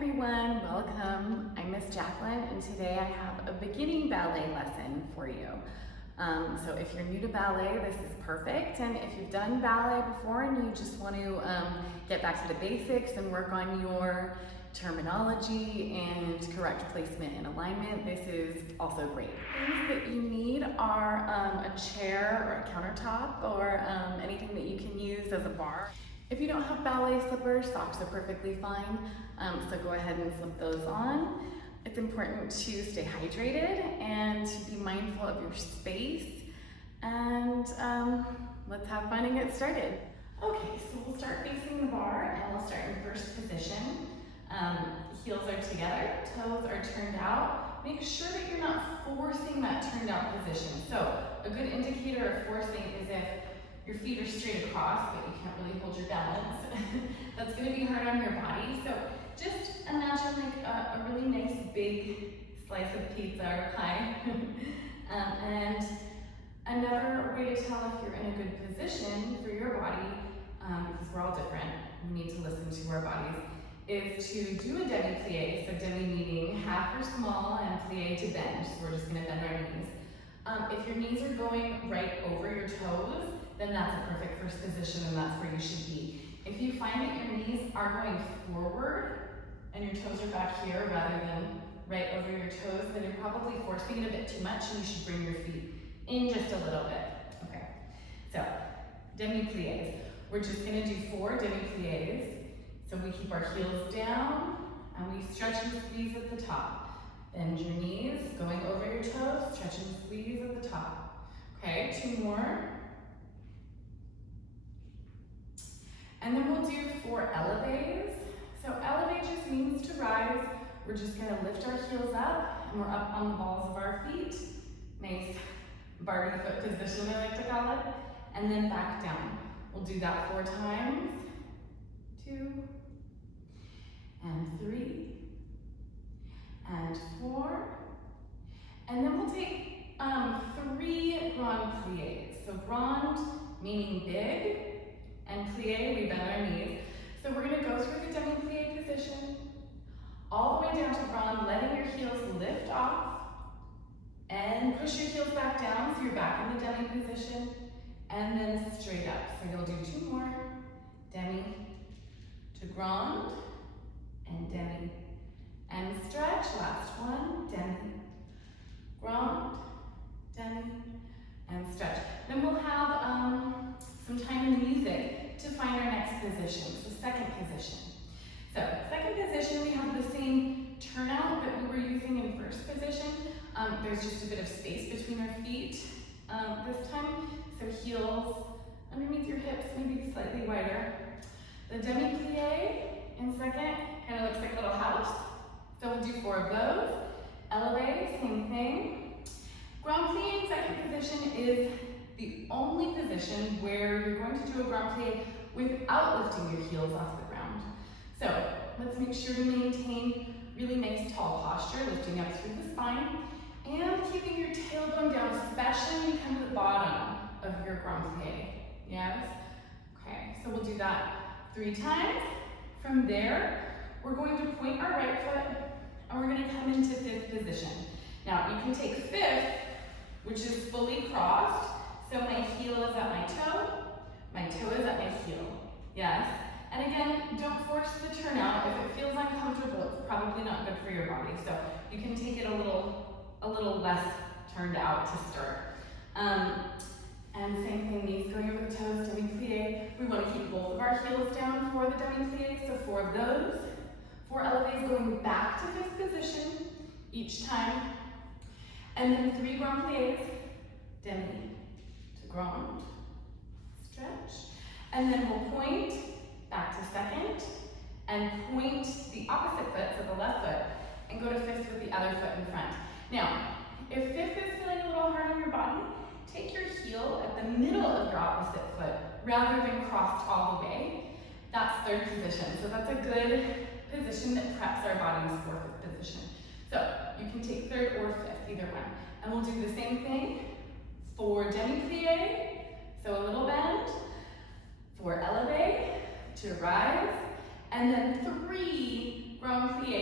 everyone, welcome. I'm Miss Jaclyn and today I have a beginning ballet lesson for you. So if you're new to ballet, this is perfect, and if you've done ballet before and you just want to get back to the basics and work on your terminology and correct placement and alignment, this is also great. Things that you need are a chair or a countertop or anything that you can use as a bar. If you don't have ballet slippers, socks are perfectly fine, so go ahead and slip those on. It's important to stay hydrated and to be mindful of your space, and let's have fun and get started. Okay, so we'll start facing the bar and we'll start in first position. Heels are together, toes are turned out. Make sure that you're not forcing that turned out position. So a good indicator of forcing is if your feet are straight across, but you can't really hold your balance. That's gonna be hard on your body. So just imagine like a really nice big slice of pizza or pie. And another way to tell if you're in a good position for your body, because we're all different, we need to listen to our bodies, is to do a demi-plie. So demi meaning half or small and plie to bend. So we're just gonna bend our knees. If your knees are going right over your toes, then that's a perfect first position and that's where you should be. If you find that your knees are going forward and your toes are back here rather than right over your toes, then you're probably forcing it a bit too much and you should bring your feet in just a little bit. Okay, so demi-plies. We're just gonna do 4 demi-plies. So we keep our heels down and we stretch and squeeze at the top. Bend your knees, going over your toes, stretch and squeeze at the top. Okay, 2 more. And then we'll do 4 elevates. So elevate just means to rise. We're just gonna lift our heels up and we're up on the balls of our feet. Nice Barbie foot position, I like to call it. And then back down. We'll do that 4 times. 2, and 3, and 4. And then we'll take 3 grand plies. So grand meaning big, and plie, we bend our knees. So we're gonna go through the demi-plie position, all the way down to grand, letting your heels lift off, and push your heels back down so you're back in the demi position, and then straight up. So you'll do 2 more, demi to grand, and demi, and stretch, last one, demi, grand, demi, and stretch. Then we'll have some time in the music to find our next position, so second position. So second position, we have the same turnout that we were using in first position. There's just a bit of space between our feet this time. So heels underneath your hips, maybe slightly wider. The demi-plie in second kind of looks like a little house. So we'll do 4 of those. Elevate, same thing. Grand plie in second position is the only position where you're going to do a grand plie without lifting your heels off the ground. So let's make sure to maintain really nice tall posture, lifting up through the spine, and keeping your tailbone down, especially when you come to the bottom of your grand plie. Yes? Okay, so we'll do that 3 times. From there, we're going to point our right foot and we're going to come into 5th position. Now, you can take 5th, which is fully crossed. So my heel is at my toe is at my heel. Yes? And again, don't force the turnout. If it feels uncomfortable, it's probably not good for your body. So you can take it a little less turned out to start. And same thing, knees going over the toes, demi-plie. We want to keep both of our heels down for the demi-plie, so 4 of those. 4 elevates going back to 5th position each time. And then 3 grand plies, demi to grand, stretch. And then we'll point back to second and point the opposite foot, so the left foot, and go to 5th with the other foot in front. Now, if 5th is feeling a little hard on your body, take your heel at the middle of your opposite foot rather than crossed all the way. That's 3rd position. So that's a good position that preps our bodies for 5th position. So you can take 3rd or 5th, either one. And we'll do the same thing for demi-plie, so a little bend, for elevate, to rise, and then 3 grand plie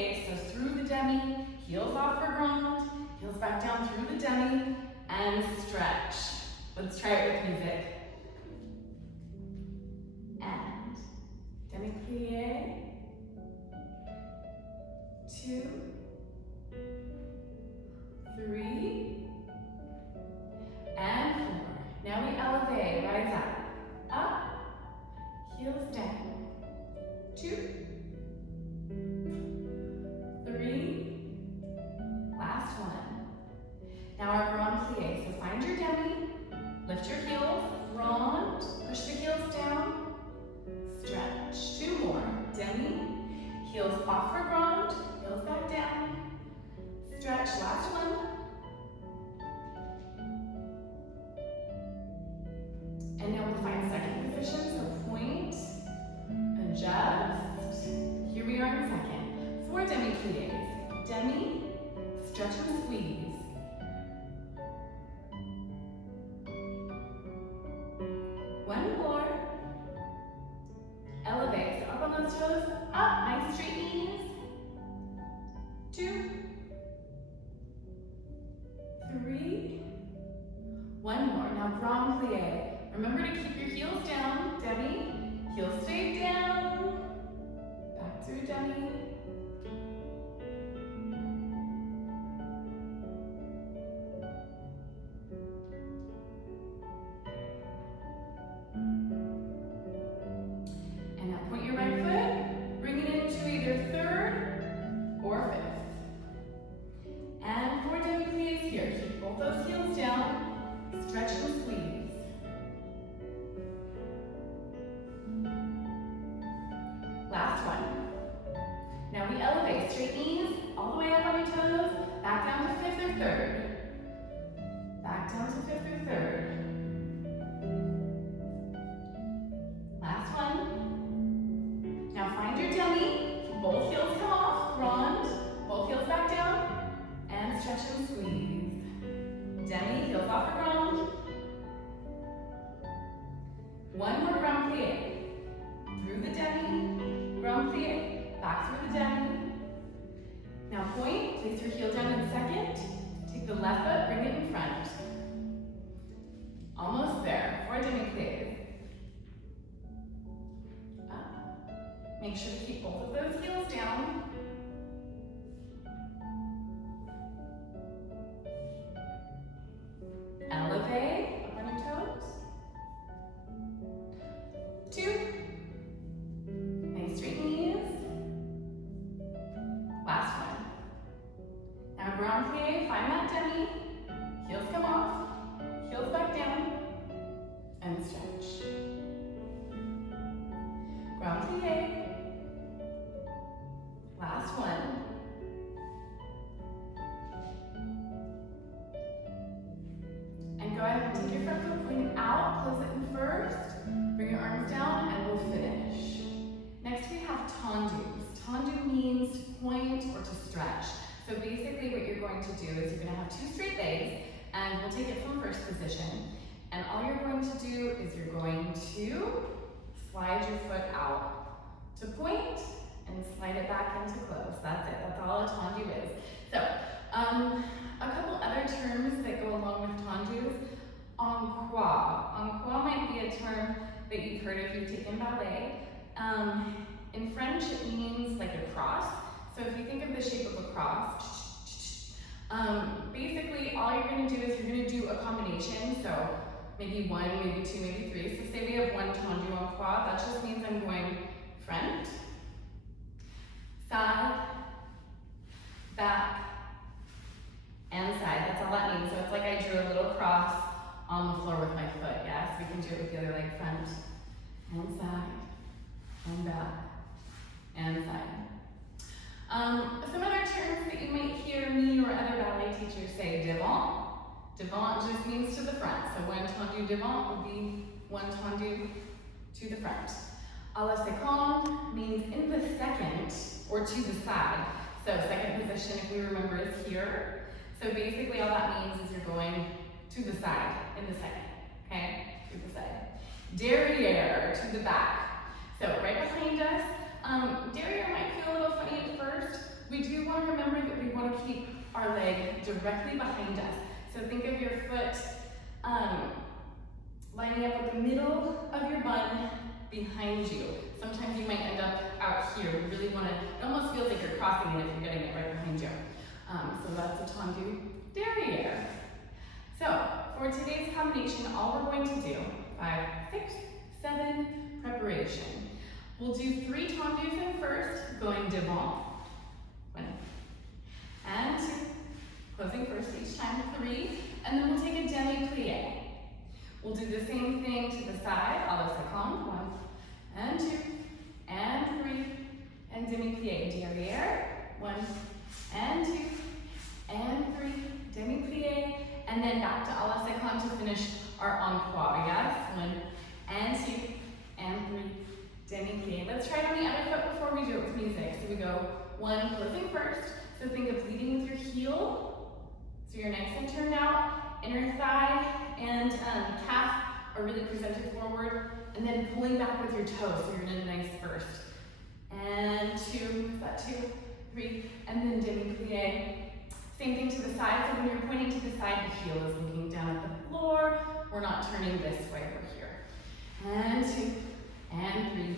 Try it with music. And demi-plie. 2, 3, and 4. Now we elevate, rise up, heels down. 2, 3, last one. Now our grand plie. So find your demi, lift your heels, grand, push the heels down, stretch. 2 more, demi, heels off for grand, heels back down, stretch, last one. And now we'll find second position, so point, adjust. Here we are in second. 4 demi-plies. Demi, stretch and squeeze. One more. Elevate, so up on those toes, up, nice straight knees. 2, 3, one more. Now grand plie. Remember to keep your heels down, demi, heels stay down, back through demi. And now point your right foot, bring it into either third or fifth. And 4 demi-plies here. Keep both those heels down, stretch and squeeze. Last one. Now we elevate, straight knees, all the way up on your toes, back down to 5th or 3rd. Back down to 5th or 3rd. Last one. Now find your demi, both heels come off, grand, both heels back down, and stretch and squeeze. Demi, heels off for grand. One more grand plie. Through the demi, grand plie, back through the demi. Now point, place your heel down in second. Take the left foot, bring it in front. Almost there, 4 demi-plies. Up. Make sure to keep both of those heels down. Elevate, up on your toes. 2. Nice straight knees. Last one. Now grand plie, find that demi. Heels come off, heels back down, and stretch. Grand plie. Last one. And go ahead and take your front foot, point it out, close it in first. Bring your arms down, and we'll finish. Next we have tendus. Tendu means to point or to stretch. So basically what you're going to do is you're going to have 2 straight legs, and we'll take it from first position. And all you're going to do is you're going to slide your foot out to point and slide it back into close. That's it. That's all a tendu is. So, a couple other terms that go along with tendus. En croix. En croix might be a term that you've heard if you've taken ballet. In French, it means like a cross. So if you think of the shape of a cross, basically all you're going to do is you're going to do a combination. So maybe 1, maybe 2, maybe 3. So say we have 1 tendu en croix. That just means I'm going front, side, back, and side. That's all that means. So it's like I drew a little cross on the floor with my foot. Yes, we can do it with the other leg, front and side and back and side. Some other terms that you might hear me or other ballet teachers say, devant. Devant just means to the front. So 1 tendu devant would be 1 tendu to the front. A la seconde means in the second or to the side. So second position, if we remember, is here. So basically all that means is you're going to the side in the second, okay? To the side. Derriere, to the back. So right behind us, derriere might feel a little funny at first. We do want to remember that we want to keep our leg directly behind us. So think of your foot lining up with the middle of your bun behind you. Sometimes you might end up out here. You really want to, it almost feels like you're crossing it if you're getting it right behind you. So that's a tendu derriere. So for today's combination, all we're going to do, 5, 6, 7, preparation. We'll do 3 tendus in first, going devant, 1, and 2, closing first each time, 3, and then we'll take a demi-plie. We'll do the same thing to the side, a la seconde, 1, and 2, and 3, and demi-plie, derriere, 1, and 2, and 3, demi-plie, and then back to a la seconde to finish our encore, yes? 1, and 2, and 3, demi-plie. Let's try it on the other foot before we do it with music. So we go 1, closing first. So think of leading with your heel. So you're nice and turned out. Inner thigh and calf are really presented forward. And then pulling back with your toes. So you're in a nice first. And 2, is that 2, 3, and then demi-plie. Same thing to the side. So when you're pointing to the side, the heel is looking down at the floor. We're not turning this way, we're here. And 2, and 3,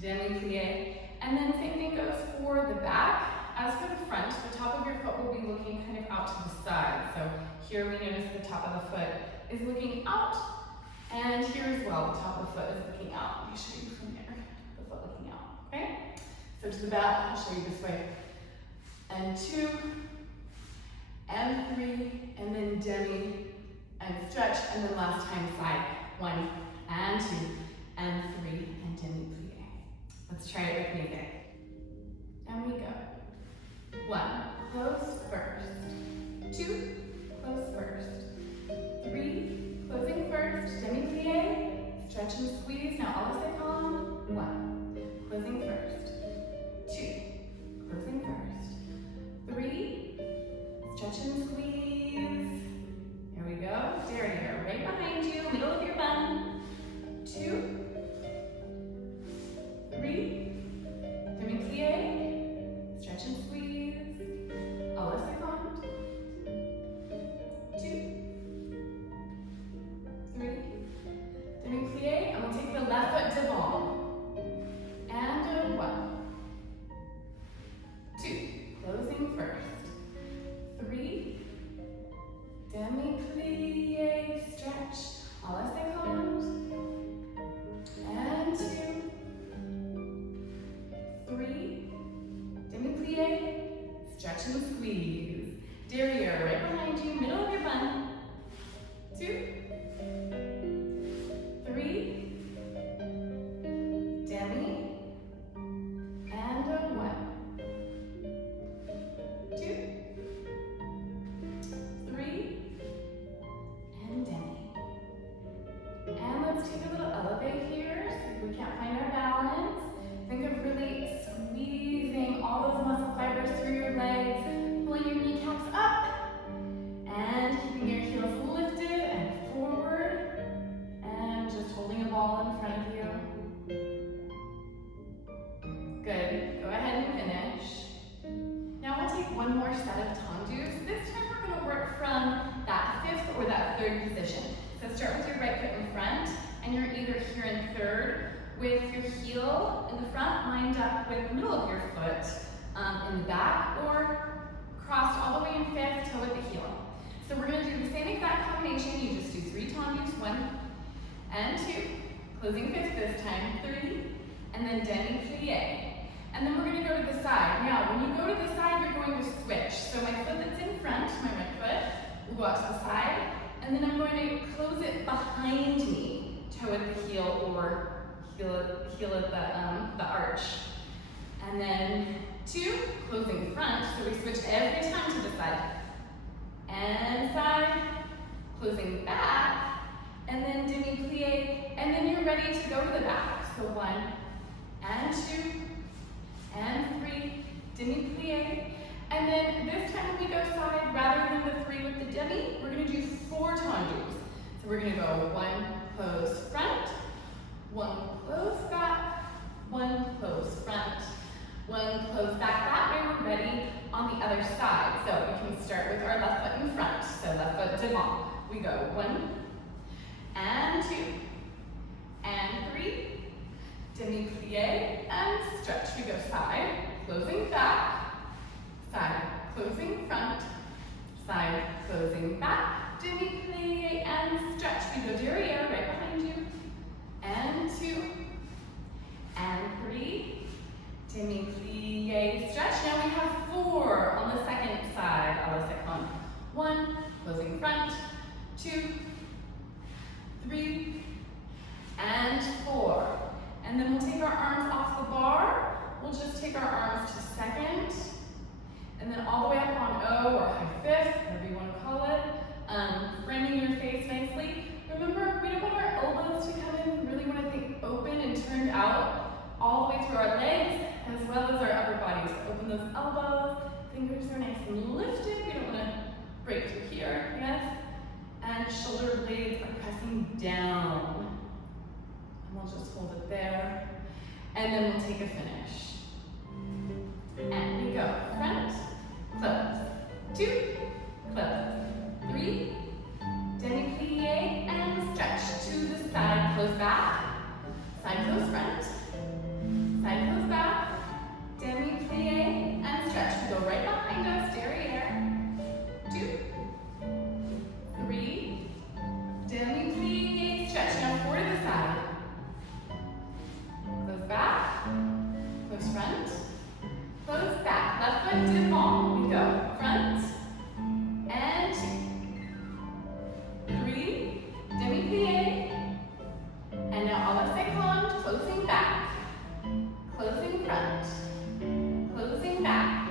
demi-plie. And then same thing goes for the back. As for the front, the top of your foot will be looking kind of out to the side. So here we notice the top of the foot is looking out. And here as well, the top of the foot is looking out. Let me show you from there, the foot looking out, okay? So to the back, I'll show you this way. And 2, and 3, and then demi, and stretch, and then last time side. 1, and 2, and 3, and demi-plie. Let's try it with music. And we go. 1, close first. 2, close first. 3, closing first, demi-plie, stretch and squeeze. Now a la seconde. 1, closing first. 2, closing first. 3, stretch and squeeze. Here we go. Derriere, right behind you, middle of your bun. 2, 3, demi-plie, stretch and squeeze, a la seconde. 2, 3, demi-plie, and we'll take the left foot devant. And 1, 2, closing first. 3, demi-plie, stretch, a la seconde. And 2, 3, demi-plie, stretch and squeeze. Derriere, right behind you, middle of your bun. 2, 3, demi, and 1, 2, 3, and demi. And let's take a little elevate here. So if we can't find our balance, think of really squeezing all those muscle fibers through your legs, pulling your kneecaps up, and keeping your heels lifted and forward, and just holding a ball in front of you. Good. Go ahead and finish. Now we'll take one more set of tendus. This time we're going to work from that 5th or that 3rd position. So start with your right foot in front, and you're either here in 3rd with your heel in the front lined up with the middle of your foot in the back, or crossed all the way in 5th, toe at the heel. So we're going to do the same exact combination. You just do 3 tendus, 1 and 2, closing 5th this time, 3, and then demi-plie. And then we're going to go to the side. Now, when you go to the side, you're going to switch. So my foot that's in front, my right foot, will go out to the side, and then I'm going to close it behind me, toe at the heel or heel at the arch. And then 2, closing front, so we switch every time to the side. And side, closing back, and then demi-plie, and then you're ready to go to the back. So 1, and 2, and 3, demi-plie. And then this time when we go side, rather than the 3 with the demi, we're going to do 4 tendus. So we're going to go 1, close front, 1, close back, 1, close front, 1, close back. That way we're ready on the other side. So we can start with our left foot in front. So left foot devant. We go 1, and 2, and 3, demi-plie, and stretch. We go side, closing back, side, closing front, side, closing back, demi-plie, and stretch. We go derriere right behind you, and 2, and 3, demi-plie, stretch. Now we have 4 on the second side, a la Jaclyn. 1, closing front, 2, 3, and 4. And then we'll take our arms off the bar. We'll just take our arms to second, and then all the way up on O or high fifth, whatever you want to call it, framing your face nicely. Remember, we don't want our elbows to come in. We really want to think open and turned out all the way through our legs, as well as our upper body. So open those elbows, fingers are nice and lifted. We don't want to break through here, yes? And shoulder blades are pressing down. And we'll just hold it there. And then we'll take a finish. And we go front, close, 2, close, 3, demi-plie, and stretch to the side, close back, side close front, side close back, demi-plie, and stretch. We go right behind us, derriere, 2, 3, demi-plie, stretch. Now 4 to the side. Close back, close front, close back. Left foot devant. We go front, and 2, 3, demi-plie, and now a la Jaclyn, closing back, closing front, closing back,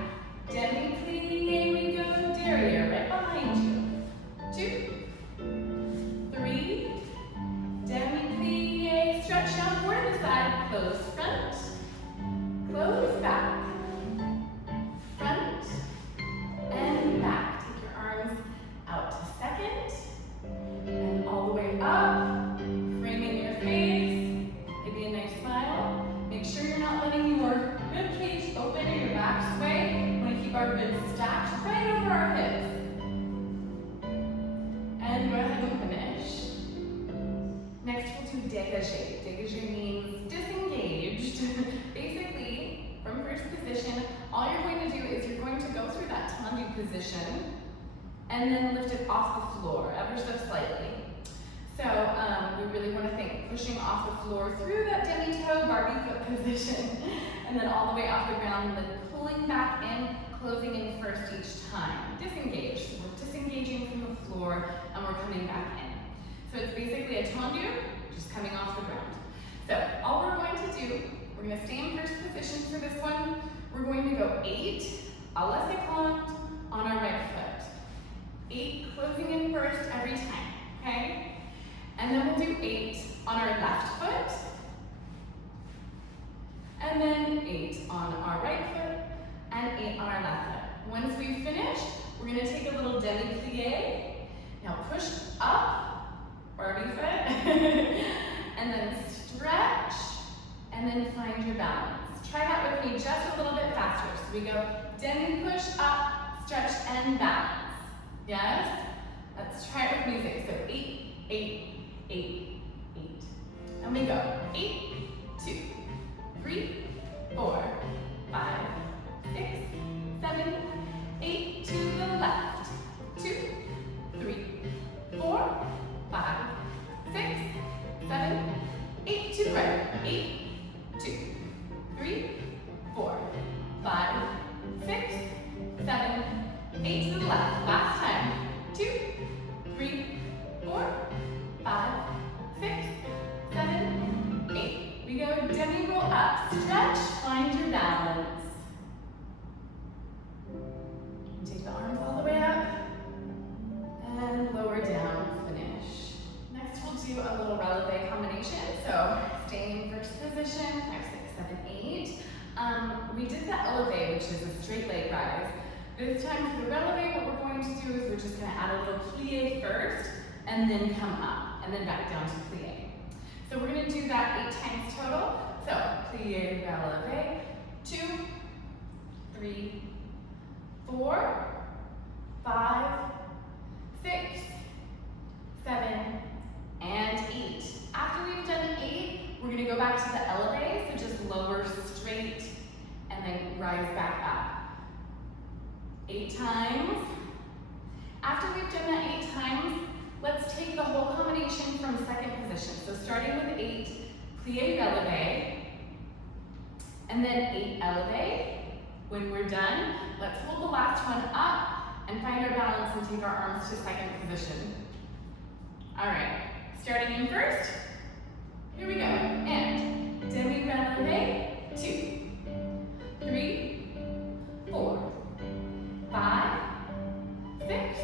demi-plie, we go derriere, right behind you, 2, 3, demi-plie, stretch. Now 4 to the side, close front, close back, front, and back. Take your arms out to second, and all the way up, framing your face, maybe a nice smile. Make sure you're not letting your rib cage open or your back sway. We want to keep our ribs stacked right over our hips. And go ahead and finish. Next we'll do dégagé. Dégagé means disengaged. Basically, from first position, all you're going to do is you're going to go through that tendu position and then lift it off the floor, ever so slightly. So we really want to think pushing off the floor through that demi-toe Barbie foot position, and then all the way off the ground, and then pulling back in, closing in first each time. Disengage. So we're disengaging from the floor, and we're coming back in. So it's basically a tendu, just coming off the ground. So all we're going to do, we're going to stay in first position for this one. We're going to go 8, a la Jaclyn, on our right foot. 8, closing in first every time, okay? And then we'll do 8 on our left foot, and then 8 on our right foot, and 8 on our left foot. Once we've finished, we're going to take a little demi-plie. Now push up, Barbie foot, and then stretch, and then find your balance. Try that with me just a little bit faster. So we go demi-push up, stretch, and balance. Yes? Let's try it with music. So 8, 8, 8, 8. And we go 8, 2, 3, 4, 5, 6, 7, 8 to the left. 2, 3, 4, 5, 6, 7, 8 to the right. 8, 2, 3, 4, 5, 6, 7, 8 to the left. Last time. 2, 3, 4, 5, 6, 7, 8. We go demi roll up, stretch, find your balance. Take the arms all the way up and lower down, finish. Next we'll do a little releve combination. So staying in first position, 5, 6, 7, 8. We did the elevate, which is a straight leg rise. This time for the releve, what we're going to do is we're just going to add a little plie first, and then come up, and then back down to plie. So we're going to do that 8 times total. So plie, releve, 2, 3, 4, 5, 6, 7, and gonna go back to the elevate, so just lower straight and then rise back up. 8 times. After we've done that 8 times, let's take the whole combination from second position. So starting with 8, plie releve, and then 8 elevate. When we're done, let's hold the last one up and find our balance and take our arms to second position. All right, starting in first. Here we go, and demi releve, 2, 3, 4, 5, 6,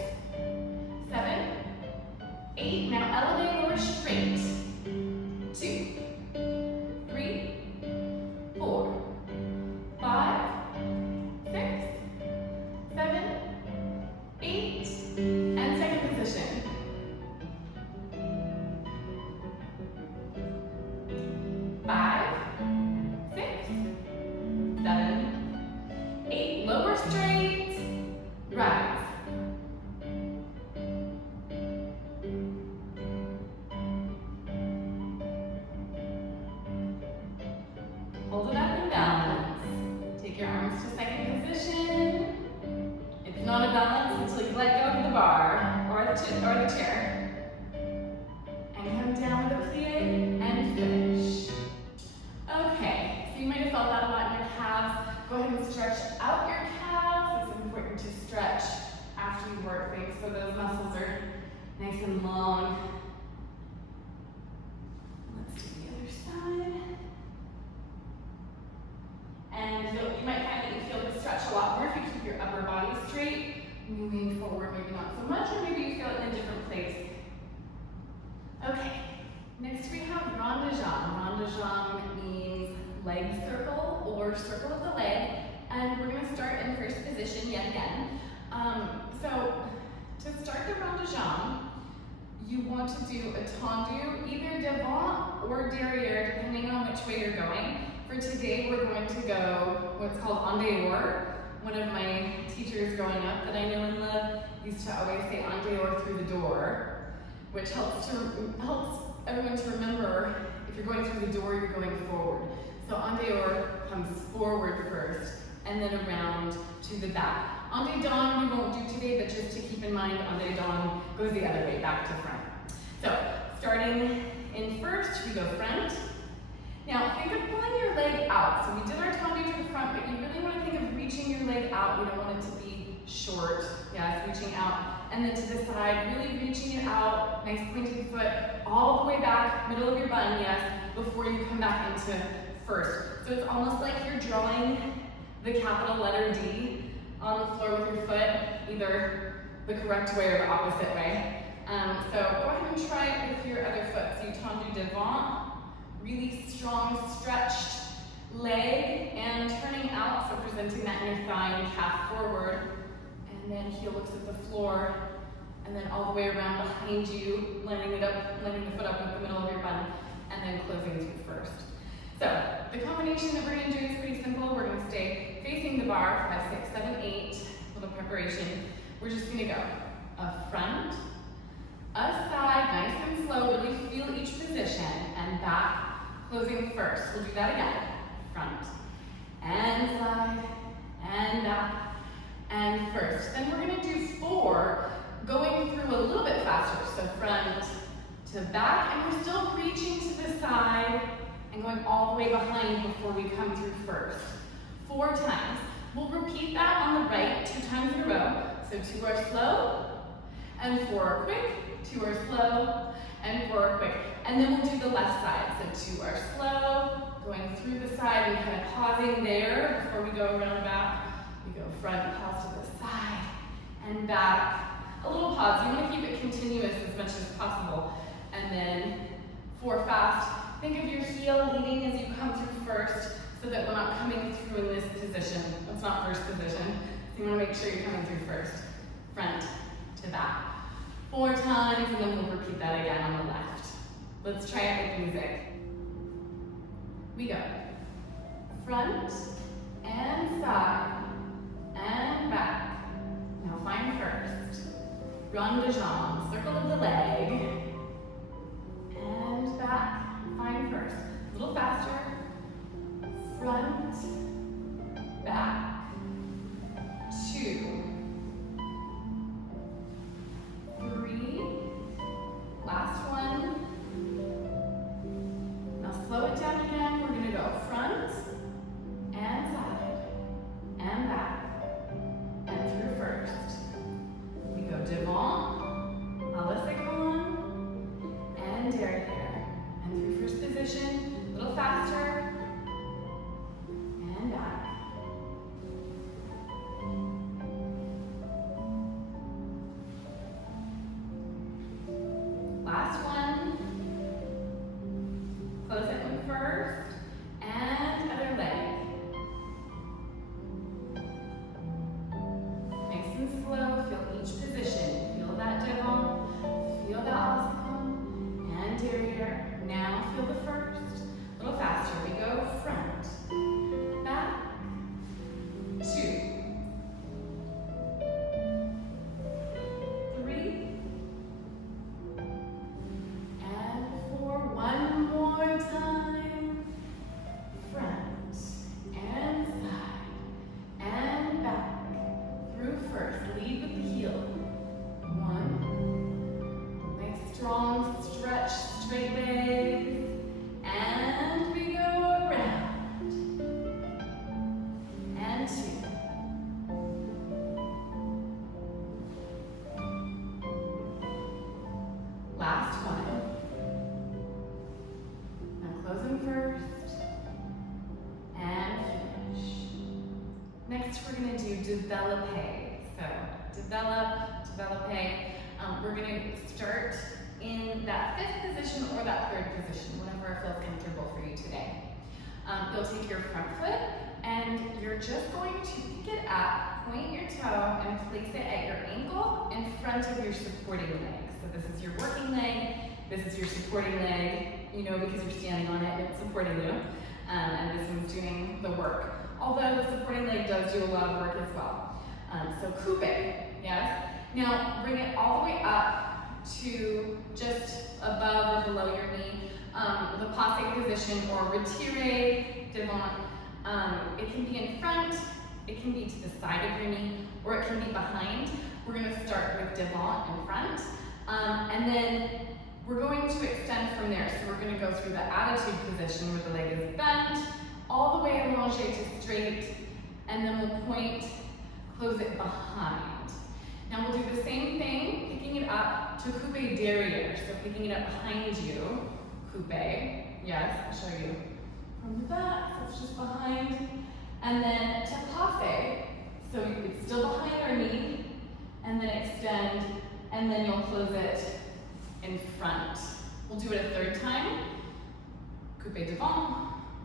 7, 8. Now elevate lower straight. 2, 3, 4, 5, 6, 7, 8, and second position. 5, 6, 7, 8. Lower straight, rise. Hold it up and balance. Take your arms to second position. It's not a balance until you let go of the bar or the chair. And come down with a plie and finish. Okay, so you might have felt that a lot in your calves. Go ahead and stretch out your calves. It's important to stretch after you work things so those muscles are nice and long. Let's do the other side. And you might find that you feel the stretch a lot more if you keep your upper body straight, moving forward, maybe not so much, or maybe you feel it in a different place. Okay, next we have rond de jambe. Rond de jambe means leg circle or circle of the leg, and we're going to start in first position yet again. So to start the rond de jambe, you want to do a tendu, either devant or derrière, depending on which way you're going. For today, we're going to go what's called en dehors. One of my teachers growing up that I know and love used to always say en dehors through the door, which helps everyone to remember if you're going through the door, you're going forward. So en dehors comes forward first, and then around to the back. En dedans we won't do today, but just to keep in mind, en dedans goes the other way, back to front. So starting in first, we go front. Now, think of pulling your leg out. So we did our tendu to the front, but you really want to think of reaching your leg out. We don't want it to be short. Yes, reaching out. And then to the side, really reaching it out. Nice pointed foot all the way back, middle of your bun, yes, before you come back into first. So it's almost like you're drawing the capital letter D on the floor with your foot, either the correct way or the opposite way. So go ahead and try it with your other foot. So you tendu devant. Really strong stretched leg and turning out, so presenting that in your thigh and calf forward. And then heel looks at the floor, and then all the way around behind you, landing the foot up with the middle of your bun, and then closing to first. So the combination that we're going to do is pretty simple. We're going to stay facing the bar, 5, 6, 7, 8, little preparation. We're just going to go a front, a side, nice and slow, really feel each position, and back. Closing first. We'll do that again. Front, and side, and back, and first. Then we're going to do 4, going through a little bit faster. So front to back, and we're still reaching to the side and going all the way behind before we come through first. 4 times. We'll repeat that on the right 2 times in a row. So 2 are slow, and 4 are quick. 2 are slow, and 4 are quick. And then we'll do the left side. So 2 are slow, going through the side and kind of pausing there before we go around back. We go front, pause to the side, and back. A little pause. You want to keep it continuous as much as possible. And then 4 fast. Think of your heel leading as you come through first so that we're not coming through in this position. That's not first position. So you want to make sure you're coming through first. Front to back. 4 times, and then we'll repeat that again on the left. Let's try it with music. We go. Front, and side, and back. Now find first. Rond de jambe, circle of the leg. And back, find first. A little developpe. So developpe. We're going to start in that fifth position or that third position, whatever feels comfortable for you today. You'll take your front foot and you're just going to pick it up, point your toe, and place it at your ankle in front of your supporting leg. So this is your working leg, this is your supporting leg, you know, because you're standing on it, it's supporting you, and this one's doing the work. Although the supporting leg does do a lot of work as well. So coupe, yes? Now bring it all the way up to just above or below your knee. The passe position or retire devant. It can be in front, it can be to the side of your knee, or it can be behind. We're going to start with devant in front, and then we're going to extend from there. So we're going to go through the attitude position where the leg is bent, all the way allongé to straight, and then we'll point, close it behind. Now we'll do the same thing, picking it up to coupe derrière. So picking it up behind you, coupe, yes, I'll show you from the back, so it's just behind. And then to passe, so it's still behind our knee, and then extend, and then you'll close it in front. We'll do it a third time. Coupe devant,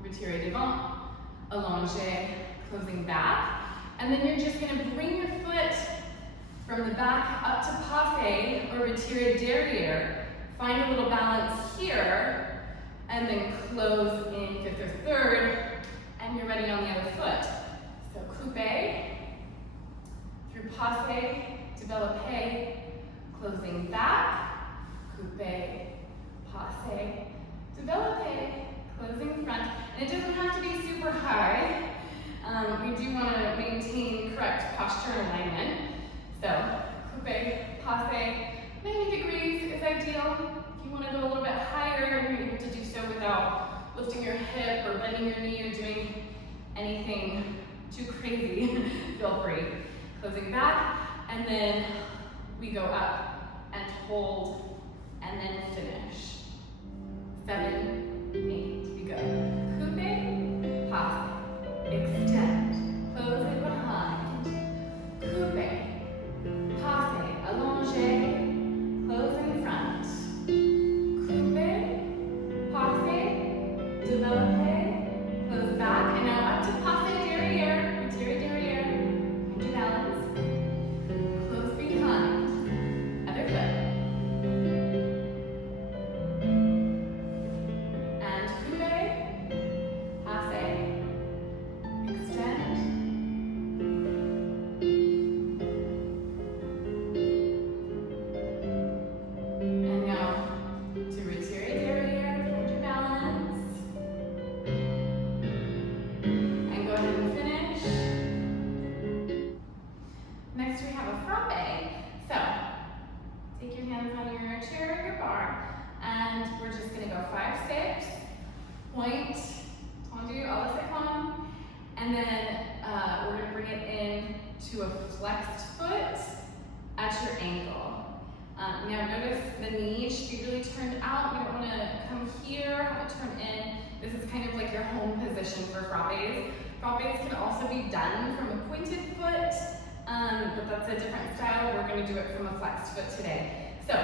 retire devant, allongé, closing back. And then you're just gonna bring your foot from the back up to passe or retire derrière. Find a little balance here, and then close in fifth or third, and you're ready on the other foot. So coupe, through passe, developpe, closing back, coupe, passe, developpe, closing front. And it doesn't have to be super high. We do want to maintain correct posture and alignment. So coupe, passe, 90 degrees is ideal. If you want to go a little bit higher and you're able to do so without lifting your hip or bending your knee or doing anything too crazy, feel free. Closing back, and then we go up and hold, and then finish. 7, 8, we go. Coupe, passe, extend, close it behind. Coupe, passe, allongé, close in front. Coupe, passe, developpe, close back, and now up to passe derrière, retire derrière, find your balance. Close behind, other foot. And coupe, passe, extend. And now to retire derrière, find your balance. And go ahead and finish. Next we have a frappe. So take your hands on your chair or your bar, and we're just gonna go 5, 6, point, tendu, à la seconde, and then we're gonna bring it in to a flexed foot at your ankle. Now notice the knee should be really turned out. You don't wanna come here, have it turn in. This is kind of like your home position for frappes. Frappes can also be done from a pointed foot, but that's a different style. We're gonna do it from a flexed foot today. So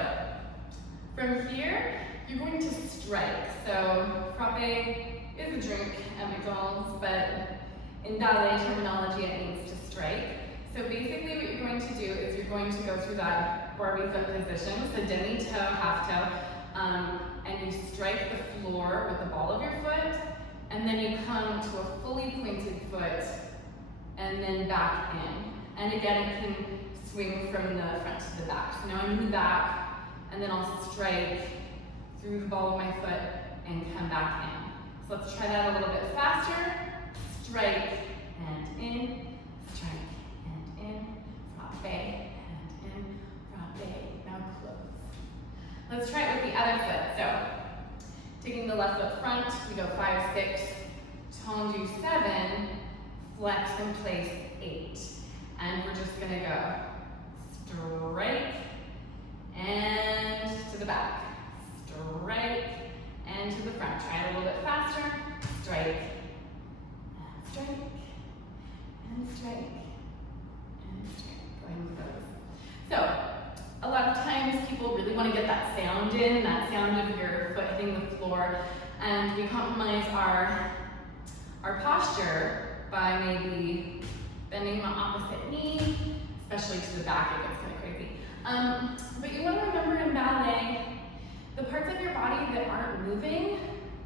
from here, you're going to strike. So frappe is a drink at McDonald's, but in ballet terminology, it means to strike. So basically what you're going to do is you're going to go through that Barbie foot position, so demi-toe, half-toe, and you strike the floor with the ball of your foot, and then you come to a fully pointed foot, and then back in. And again, it can swing from the front to the back. So now I'm in the back, and then I'll strike through the ball of my foot and come back in. So let's try that a little bit faster. Strike and in, strike and in, frappe and in, frappe, now close. Let's try it with the other foot. So taking the left foot front, we go 5, 6, tendu 7, flex and place 8. And we're just gonna go strike and to the back, strike and to the front. Try it a little bit faster. Strike and strike and strike really want to get that sound in, that sound of your foot hitting the floor. And we compromise our posture by maybe bending the opposite knee, especially to the back. It gets kind of crazy. But you want to remember in ballet, the parts of your body that aren't moving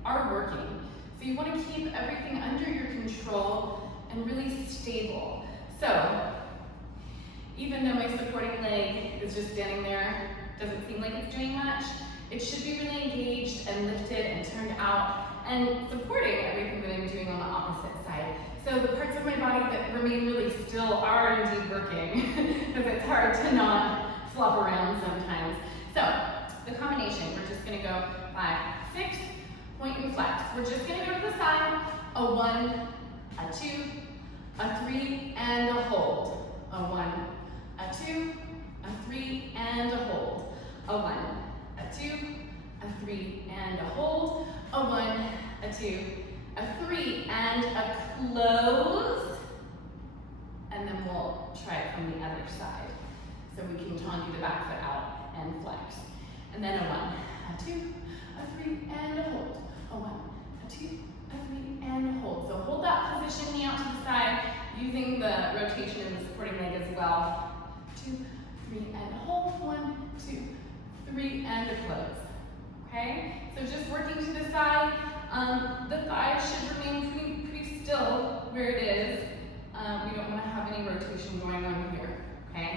are working. So you want to keep everything under your control and really stable. So even though my supporting leg is just standing there, doesn't seem like it's doing much, it should be really engaged and lifted and turned out and supporting everything that I'm doing on the opposite side. So the parts of my body that remain really still are indeed working, because it's hard to not flop around sometimes. So the combination, we're just gonna go 5, 6, point and flex. We're just gonna go to the side, a 1, a 2, a 3, and a hold. A 1, a 2, a 3, and a hold. A 1, a 2, a 3, and a hold. A 1, a 2, a 3, and a close. And then we'll try it from the other side. So we can tendu the back foot out and flex. And then a 1, a 2, a 3, and a hold. A 1, a 2, a 3, and a hold. So hold that position, knee out to the side, using the rotation in the supporting leg as well. 2, 3, and a hold. 1, 2, 3, and a close. Okay? So just working to the side. The thigh should remain pretty still where it is. We don't want to have any rotation going on here. Okay?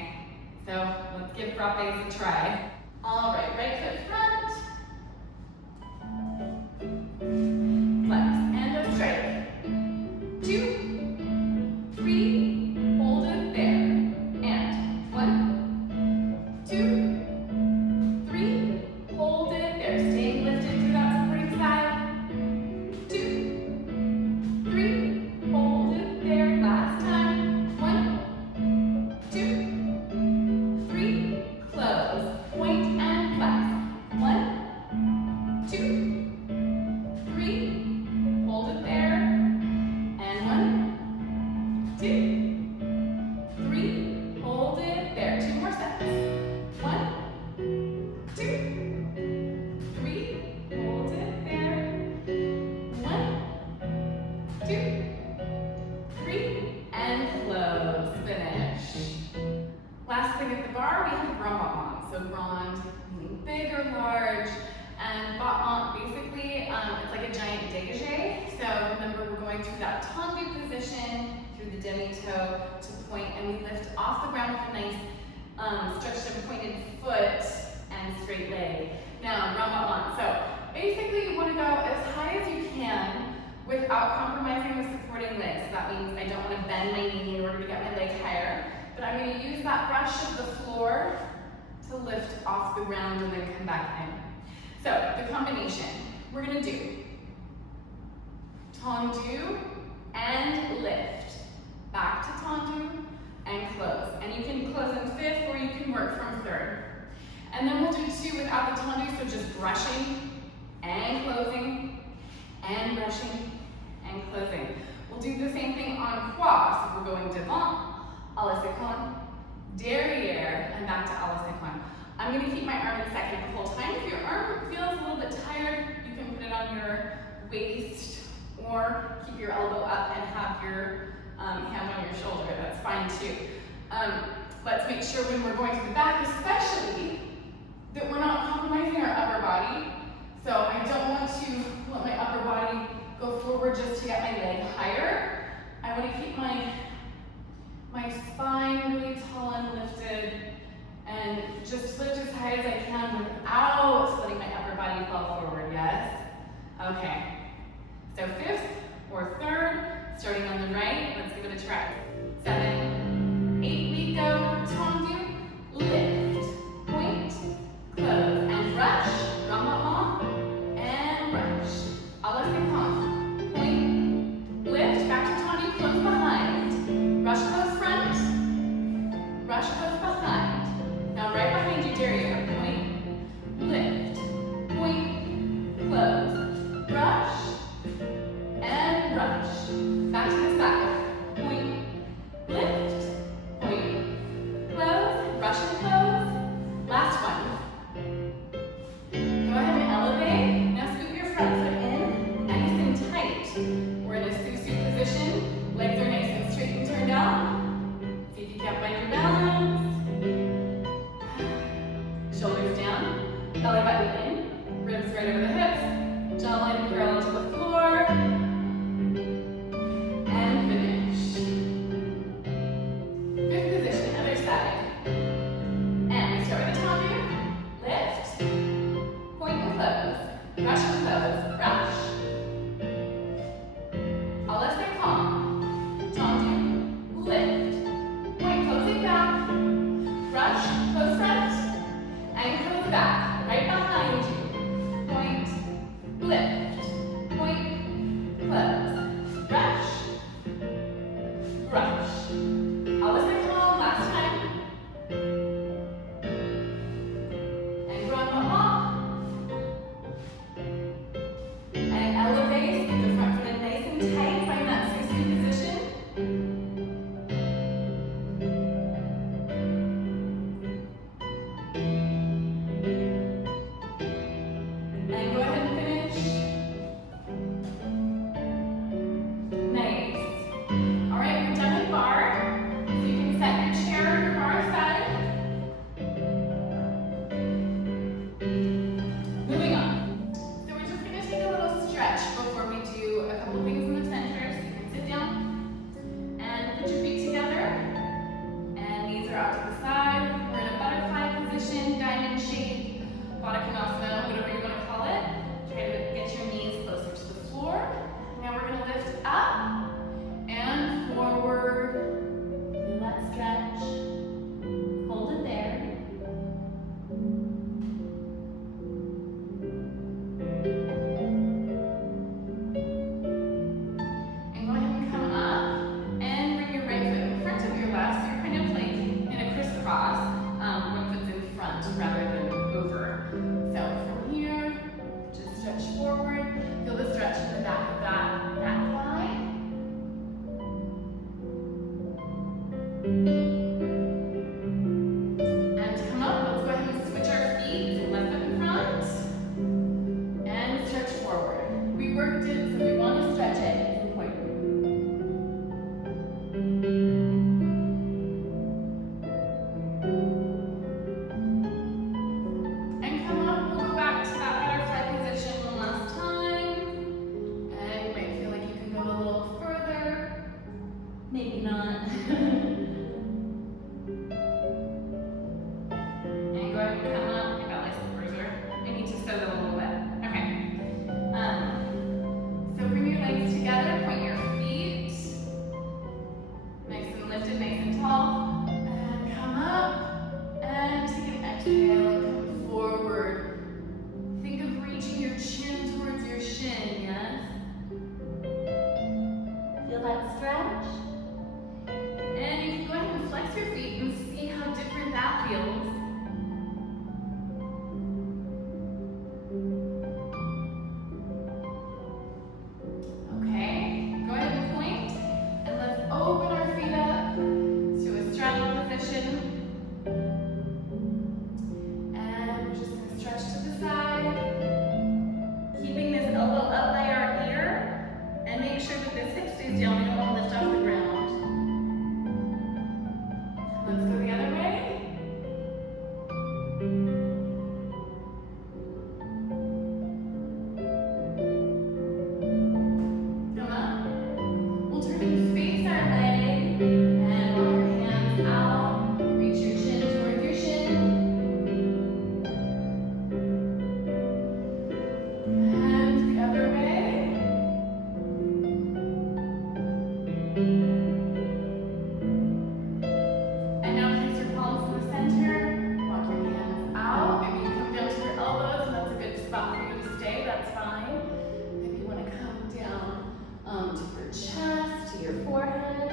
So let's give frappes a try. All right, right foot front. Flex and a strike. 2, 3, hold it there. And 1, 2, 3, hold it there. Staying lifted through that supporting side. 2, 3, hold it there. Last time. 1, 2, 3, close. Point and flex. 1, 2, 3, hold it there. And 1, 2, 3, hold it there. 2 more steps. 1, 2, 3, hold it there. 1, 2, 3, and close. Finish. Last thing at the bar, we have grand battement. So grand meaning big or large, and battement basically it's like a giant dégagé. So remember, we're going through that tendu position through the demi-toe to point, and we lift off the ground with a nice stretched and pointed foot and straight leg. Now, grand battement. So basically, you want to go as high as you can without compromising the supporting leg. So that means I don't want to bend my knee in order to get my leg higher, but I'm going to use that brush of the floor to lift off the ground and then come back in. So the combination, we're going to do tendu and lift, back to tendu and close. And you can close in fifth or you can work from third. And then we'll do 2 without the tendu, so just brushing and closing and brushing and closing. We'll do the same thing on croix. So we're going devant, à la seconde, derrière, and back to à la seconde. I'm going to keep my arm in second the whole time. If your arm feels a little bit tired, you can put it on your waist or keep your elbow up and have your hand on your shoulder. That's fine too. Let's make sure when we're going to the back, especially, that we're not compromising our upper body. So I don't want to let my upper body go forward just to get my leg higher. I want to keep my spine really tall and lifted, and just lift as high as I can without letting my upper body fall forward, yes? Okay, so fifth or third, starting on the right, let's give it a try. 7, 8, we go, tendu, lift, point, close, and brush, grand and brush. À la seconde, point, lift, back to tendu, close behind, brush close front, brush close behind. Now right behind you, derrière, point, lift, point, close, brush, and brush. Back to the side, point, lift, Brush, close front, and close back, right behind you. Point, lift, point, close. Brush, brush. Opposite palm, last time. And run up. And elevate, keep the front foot in nice and tight, find that 60 position. And go ahead and finish. Nice. All right, we're done with bar. So you can set your chair or your bar aside. Moving on. So we're just going to take a little stretch before we do a couple things in the center. So you can sit down and put your feet together. And knees are out to the side. We're in a butterfly position, diamond shape, Baddha-Konasana, whatever you want to call it. Try to get your knees closer to the floor. Now we're going to lift up and forward. Feel that stretch. Hold it there. And go ahead and come up and bring your right foot in front of your left. So you're kind of like in a crisscross. One foot's in front rather than over. So from here, just stretch forward. Feel the stretch in the back of that thigh. And come up. Let's go ahead and switch our feet. Left foot in front. And stretch forward. We worked it, so we want to stretch it. It's important. And come up, we'll go back to that butterfly position one last time. And you might feel like you can go a little further. Maybe not. And go ahead and come up. I got my slippers here. I need to sew them a little bit. Okay. So bring your legs together, point your feet. Nice and lifted, nice and tall. And come up. And take an exhale and come forward. Think of reaching your chin towards your shin, yes? Feel that stretch? And you can go ahead and flex your feet and see how different that feels. Okay, go ahead and point. And let's open our feet up to a straddle position. And we're just going to stretch to the side. Keeping this elbow up by our ear. And make sure that this hip stays down. We don't want to lift off the ground. Let's go the other way. Come up. We'll turn and face our leg and walk your hands out. Reach your chin toward your shin. And the other way. And now place your palms in the center. Walk your hands out. Maybe you come down to your elbows, and that's a good spot for you to stay. That's fine. Maybe you want to come down to your chest, to your forehead.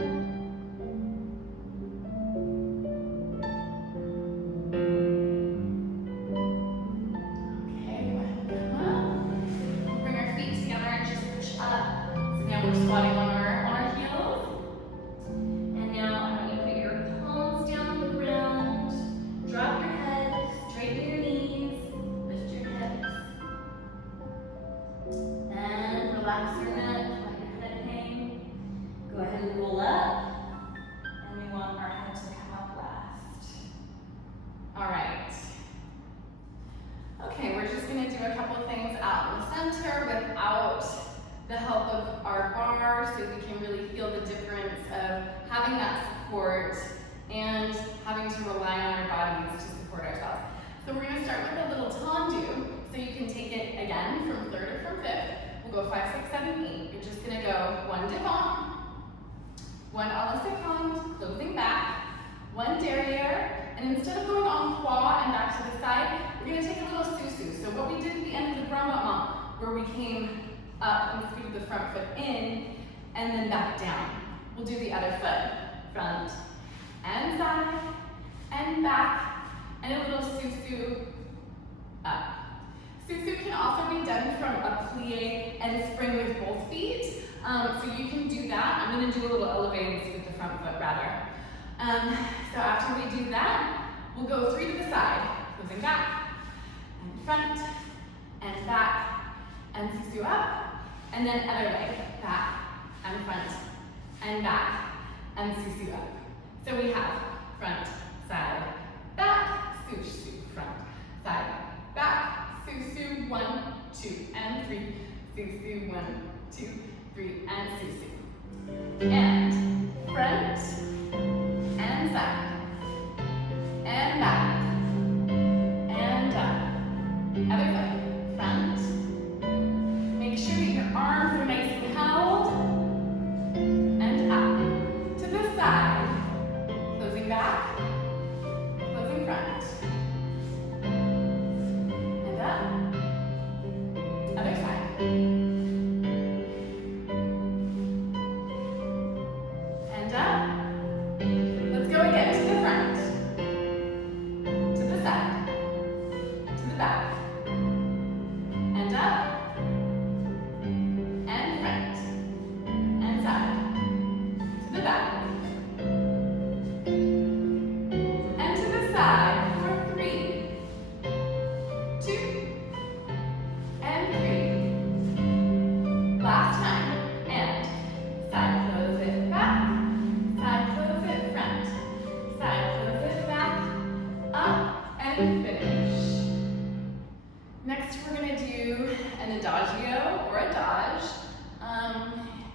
Okay, go ahead and come up. We'll bring our feet together and just push up. So now we're squatting on our heels. And now I want you to put your palms down on the ground. Drop your head, straighten your knees, lift your hips. And relax your neck, let your head hang. Go ahead and roll up. And we want our head to come up last. All right. Okay, we're just going to do a couple things out in the center without the help of our bar, so we can really feel the difference of having that support and having to rely on our bodies to support ourselves. So we're going to start with a little tendu. So you can take it again from third or from fifth. We'll go 5, 6, 7, 8. You're just going to go one devant, one à la seconde, closing back, one derrière, and instead came up and scooted the front foot in, and then back down. We'll do the other foot. Front and side and back, and a little susu up. Susu can also be done from a plie and spring with both feet. So you can do that. I'm going to do a little elevated scoot the front foot rather. So after we do that, we'll go 3 to the side, moving back and front and back and susu up, and then other leg, back and front and back and susu up. So we have front, side, back, susu, front, side, back, susu, 1, 2, and 3, susu, 1, 2, 3, and susu. And front, and side, and back, and up. Other foot, front. Make sure that your arms are nice and held, and up. To the side, closing back, closing front, and up. Other side. And up. Let's go again to the front, to the side, to the back, and up, and front, and side, to the back, and to the side for 3, 2, and 3. Last time, and side close it back, side close it front, side close it back, up, and finish. Next we're going to do an adagio or a dodge.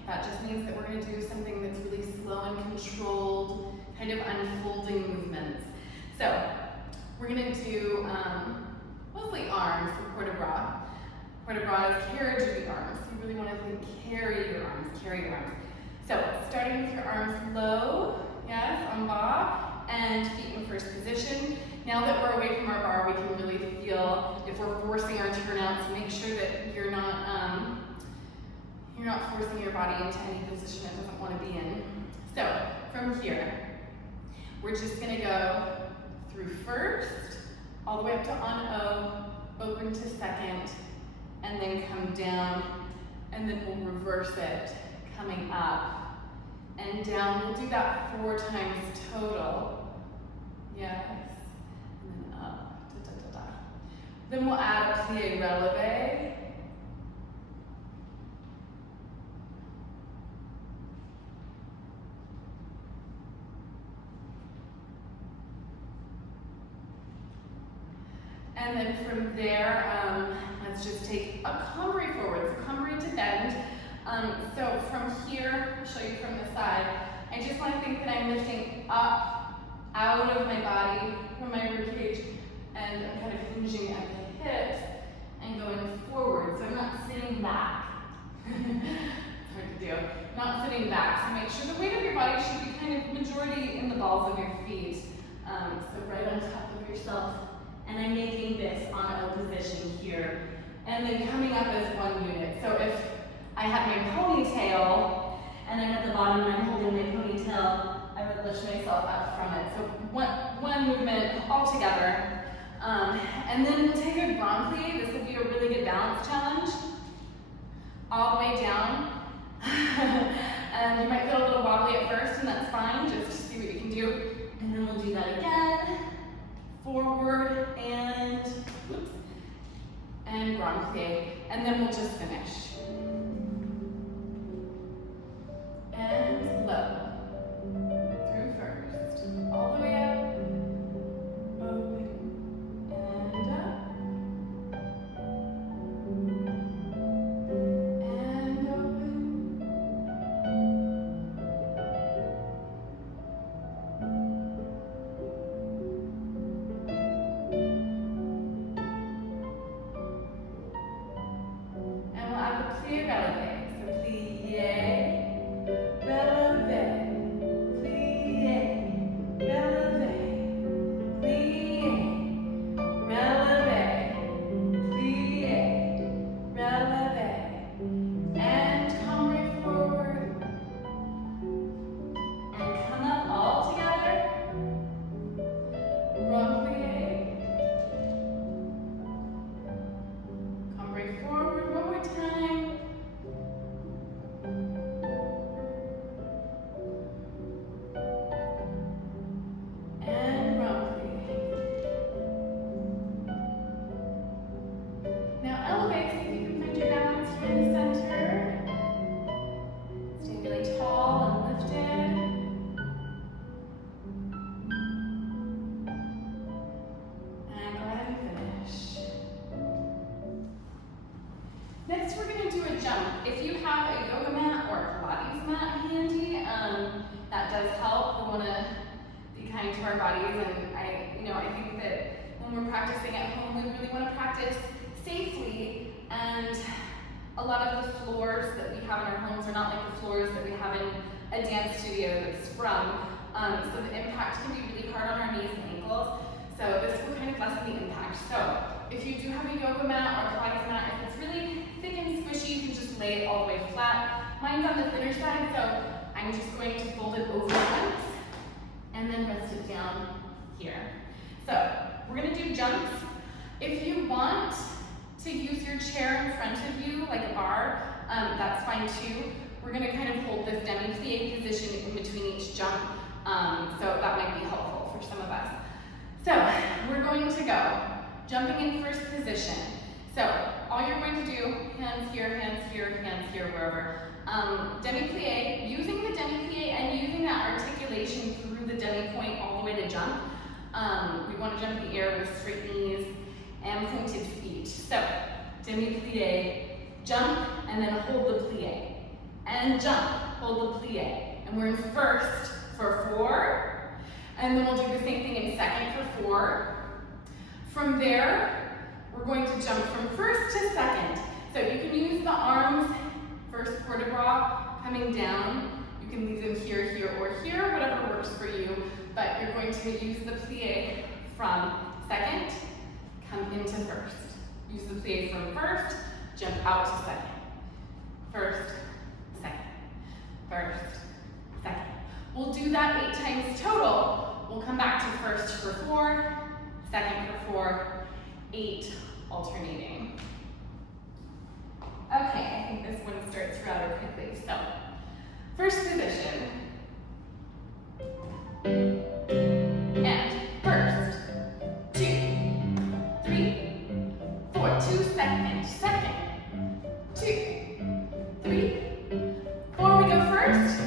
That just means that we're going to do something that's really slow and controlled, kind of unfolding movements. So we're going to do mostly arms for port de bras. Port de bras is carriage of the arms. You really want to think carry your arms, carry your arms. So starting with your arms low, yes, en bas, and feet in first position. Now that we're away from our bar, we can really feel if we're forcing our turnouts. Make sure that you're not forcing your body into any position it doesn't want to be in. So from here, we're just going to go through first, all the way up to on O, open to second, and then come down, and then we'll reverse it, coming up and down. We'll do that 4 times total. Yes. And then up. Da, da, da, da. Then we'll add a plie releve. And then from there, let's just take a cambrai forward, so cambrai to bend. So from here, I'll show you from the side, I just want to think that I'm lifting up, out of my body, from my ribcage, and I'm kind of hinging at the hips and going forward. So I'm not sitting back. It's hard to do. Not sitting back. So make sure the weight of your body should be kind of majority in the balls of your feet. So right on top of yourself. And I'm making this on O position here. And then coming up as one unit. So if I had my ponytail and I'm at the bottom and I'm holding my ponytail, I would lift myself up from it. So one movement all together. And then we'll take a grand plie. This will be a really good balance challenge. All the way down. And you might feel a little wobbly at first, and that's fine. Just see what you can do. And then we'll do that again. Forward and whoops, and grand plie, and then we'll just finish. And low, through first, all the way up, open, and up, and open. kind to our bodies, and I think that when we're practicing at home, we really want to practice safely, and a lot of the floors that we have in our homes are not like the floors that we have in a dance studio that's sprung, so the impact can be really hard on our knees and ankles, so this will kind of lessen the impact. So if you do have a yoga mat or Pilates mat, if it's really thick and squishy, you can just lay it all the way flat. Mine's on the thinner side, so I'm just going to fold it over once and then rest it down here. So we're going to do jumps. If you want to use your chair in front of you, like a bar, that's fine too. We're going to kind of hold this demi-plie position in between each jump, so that might be helpful for some of us. So we're going to go jumping in first position. So all you're going to do, hands here, wherever. Demi-plie, using the demi-plie and using that articulation through the demi-point all the way to jump. We want to jump in the air with straight knees and pointed feet. So demi-plie, jump, and then hold the plie. And jump, hold the plie. And we're in first for 4. And then we'll do the same thing in second for 4. From there, we're going to jump from first to second. So you can use the arms, first port de bras, coming down. You can leave them here, or here, whatever works for you. But you're going to use the plie from second, come into first. Use the plie from first, jump out to second. First, second, first, second. We'll do that 8 times total. We'll come back to first for 4, second for 4, 8 alternating. Okay, I think this one starts rather quickly. So, first position. And first, 2, 3, 4, 2, second, 2, 3, 4, we go first,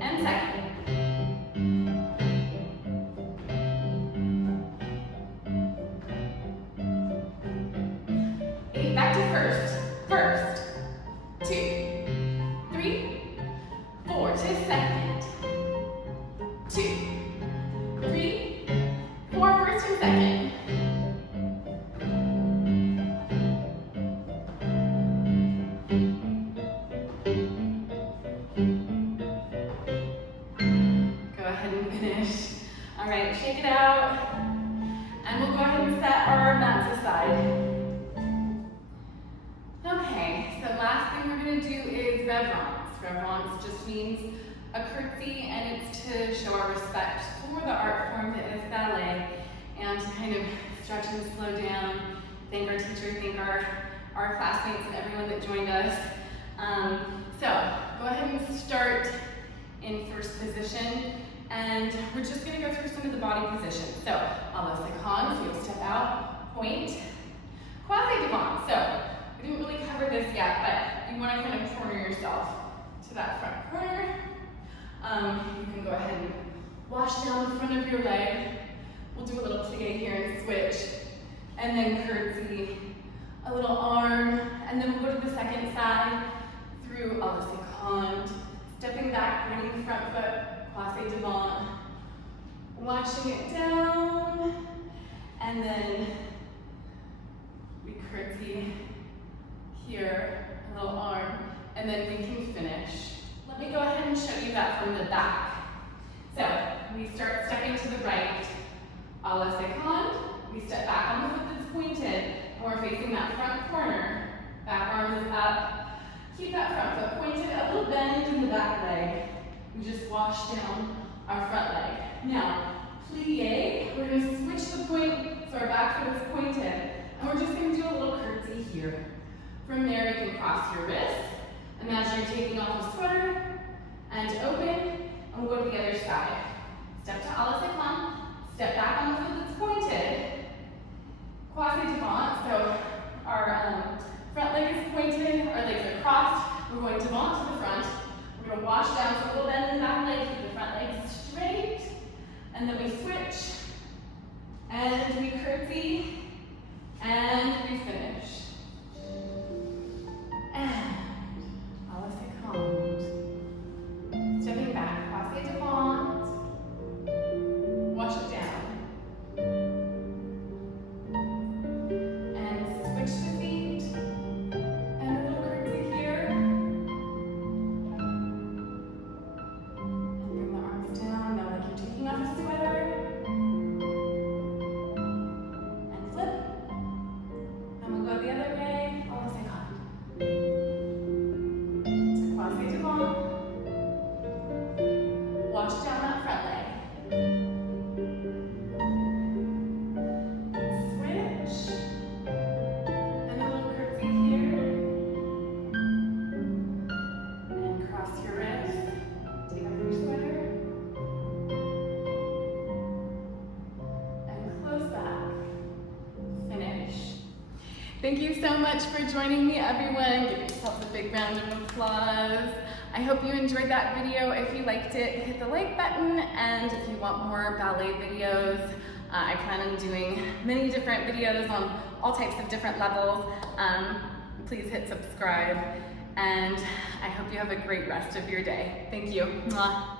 and second. Back to first, 2, 3, 4 to second, 2, 3, 4, first and second. Go ahead and finish. All right, shake it out, and we'll go ahead and set our mats aside. Okay, so last thing we're going to do is reverence. Reverence just means a curtsy, and it's to show our respect for the art form that is ballet, and to kind of stretch and slow down, thank our teacher, thank our classmates and everyone that joined us. So go ahead and start in first position, and we're just going to go through some of the body positions. So a la seconde, so you'll step out, point, quasi-devant. So we didn't really cover this yet, but you want to kind of corner yourself to that front corner. You can go ahead and wash down the front of your leg. We'll do a little plie here and switch, and then curtsy, a little arm, and then we'll go to the second side through a la seconde, stepping back, bringing front foot, quasi-devant, washing it down, and then we curtsy here, a little arm, and then we can finish. Let me go ahead and show you that from the back. So we start stepping to the right, a la seconde. We step back on the foot that's pointed, and we're facing that front corner. Back arm is up. Keep that front foot pointed, a little bend in the back leg. We just wash down our front leg. Now, plie, we're going to switch the point so our back foot is pointed, and we're just going to do a little curtsy here. From there, you can cross your wrists. Imagine you're taking off a sweater and open, and we'll go to the other side. Step to a la seconde, step back on the foot that's pointed. Quasi-devant, so our front leg is pointed, our legs are crossed. We're going devant to the front. We're going to wash down to a little bend in the back leg, keep the front leg straight, and then we switch, and we curtsy, and we finish. And a la seconde. Stepping back, quasi-devant. Thank you so much for joining me, everyone. Give yourselves a big round of applause. I hope you enjoyed that video. If you liked it, hit the like button, and if you want more ballet videos, I plan on doing many different videos on all types of different levels. Please hit subscribe, and I hope you have a great rest of your day. Thank you. Mwah.